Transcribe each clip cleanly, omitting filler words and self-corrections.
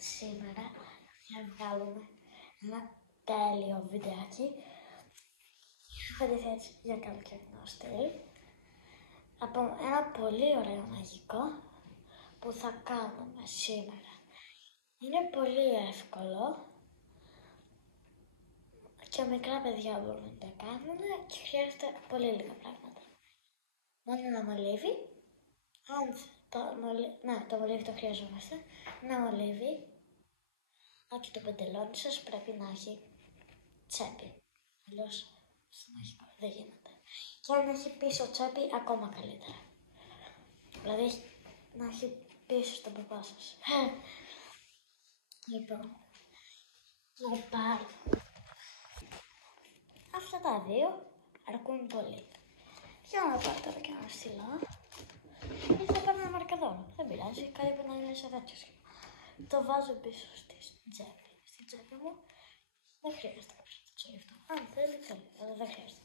σήμερα θα βγάλουμε ένα τέλειο βιντεάκι. Έχω αντιθέσει για καλοκαιρινό στυλ από ένα πολύ ωραίο μαγικό που θα κάνουμε σήμερα. Είναι πολύ εύκολο και μικρά παιδιά μπορούν να το κάνουν και χρειάζεται πολύ λίγα πράγματα. Μόνο ένα μολύβι, το μολύβι το χρειαζόμαστε, ένα μολύβι, και το παντελόνι σας πρέπει να έχει τσέπη, αλλιώς στο μαγικό δεν γίνεται. Και αν έχει πίσω τσέπη, ακόμα καλύτερα. Δηλαδή να έχει πίσω στον παπά σας. Λοιπόν, θα πάρω αυτά τα δύο, αρκούν πολύ. Για να πάρω τώρα και ένα στυλό ή θα πάρω ένα μαρκαδόρο, δεν πειράζει, κάτι που να είναι σε τέτοιο σχήμα. Το βάζω πίσω στην τσέπη μου. Δεν χρειάζεται να το ξέρει αυτό. Αν θέλει, αλλά δεν χρειάζεται.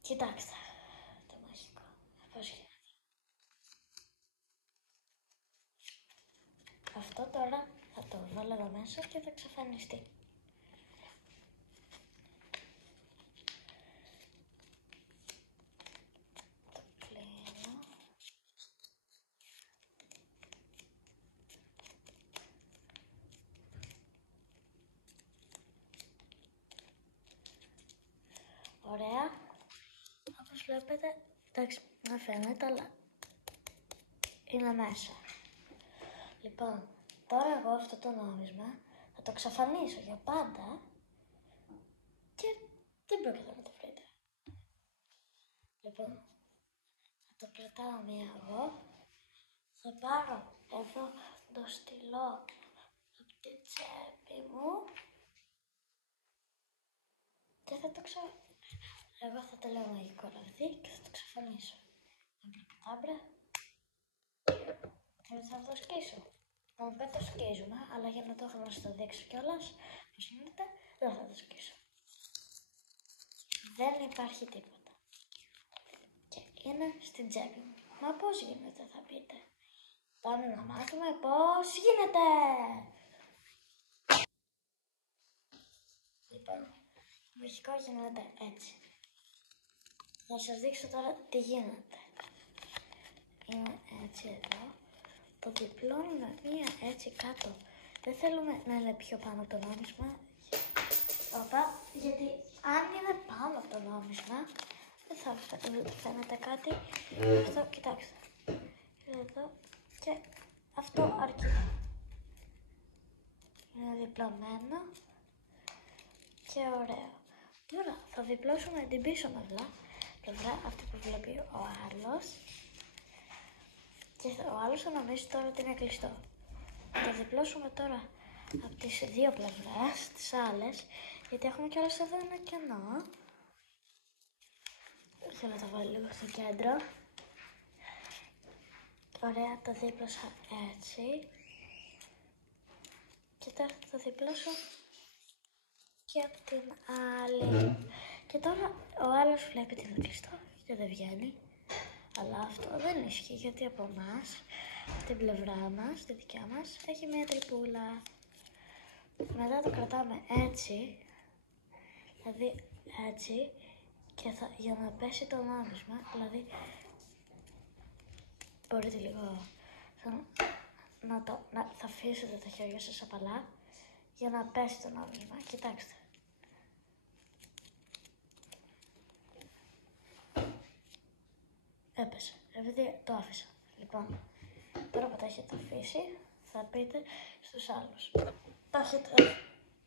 Κοιτάξτε το μαγικό, πώς γίνεται. Αυτό τώρα θα το βάλω εδώ μέσα και θα εξαφανιστεί. Το κλείνω. Ωραία. Όπως βλέπετε, εντάξει, δεν φαίνεται, αλλά είναι μέσα. Λοιπόν, τώρα εγώ αυτό το νόμισμα θα το εξαφανίσω για πάντα και δεν πρόκειται να το βρείτε. Λοιπόν, θα το κρατάω μία εγώ, θα πάρω εδώ το στυλό από την τσέπη μου και θα το εγώ θα το λέω μαγικό ραβδί και θα το εξαφανίσω. Αμπρακατάμπρα. Θα το σκίσω. Δεν το σκίζουμε, αλλά για να το έχω να σας το δείξω κιόλας, πώς γίνεται, δεν θα το σκίσω. Δεν υπάρχει τίποτα. Και είναι στην τσέπη μου. Μα πώς γίνεται, θα πείτε. Πάμε να μάθουμε πώς γίνεται. Λοιπόν, το μαγικό γίνεται έτσι. Θα σας δείξω τώρα τι γίνεται. Είναι έτσι εδώ. Το διπλώνουμε μία έτσι κάτω. Δεν θέλουμε να είναι πιο πάνω από το νόμισμα. Γιατί αν είναι πάνω από το νόμισμα, δεν θα φαίνεται κάτι. Αυτό, κοιτάξτε. Εδώ και αυτό αρκεί. Είναι διπλωμένο και ωραίο. Τώρα θα διπλώσουμε την πίσω πλευρά, αυτή που βλέπει ο άλλος. Και ο άλλος θα νομίζει τώρα ότι είναι κλειστό. Θα διπλώσουμε τώρα από τις δύο πλευρές, τις άλλες, γιατί έχουμε κιόλας εδώ ένα κενό. Θέλω να το βάλω λίγο στο κέντρο. Ωραία, το δίπλωσα έτσι. Και τώρα θα το διπλώσω και από την άλλη. Και τώρα ο άλλος βλέπει ότι είναι κλειστό και δεν βγαίνει. Αλλά αυτό δεν ισχύει, γιατί από εμάς, την πλευρά μας, τη δικιά μας, έχει μια τρυπούλα. Μετά το κρατάμε έτσι, δηλαδή έτσι, και για να πέσει το νόμισμα, δηλαδή μπορείτε λίγο θα αφήσετε τα χέρια σας απαλά για να πέσει το νόμισμα. Κοιτάξτε. Έπεσε, επειδή το άφησα. Λοιπόν, τώρα που το έχετε αφήσει, θα πείτε στους άλλους. Το έχετε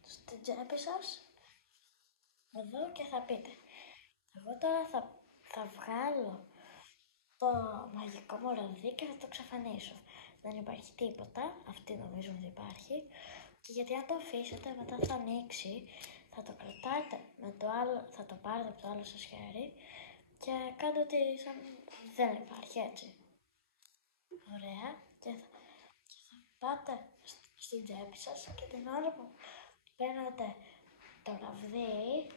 στην τσέπη σας, εδώ, και θα πείτε. Εγώ τώρα θα βγάλω το μαγικό μου ραβδί και θα το εξαφανίσω. Δεν υπάρχει τίποτα, αυτή νομίζω ότι υπάρχει. Και γιατί αν το αφήσετε, μετά θα ανοίξει, θα το κρατάτε με το άλλο, θα το πάρετε από το άλλο σας χέρι και κάντε ότι σαν δεν υπάρχει, έτσι. Ωραία. Και θα πάτε στην τσέπη σας και την ώρα που παίρνετε το ραβδί,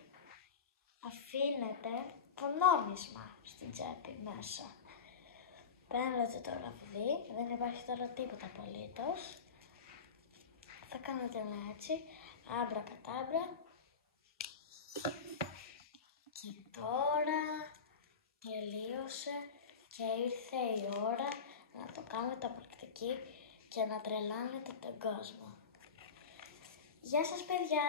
αφήνετε το νόμισμα στην τσέπη μέσα. Παίρνετε το ραβδί, δεν υπάρχει τώρα τίποτα απολύτως. θα κάνετε ένα έτσι, άμπρα κατάμπρα. Και τώρα τελείωσε και ήρθε η ώρα να το κάνετε πρακτική και να τρελάνετε τον κόσμο. Γεια σας παιδιά!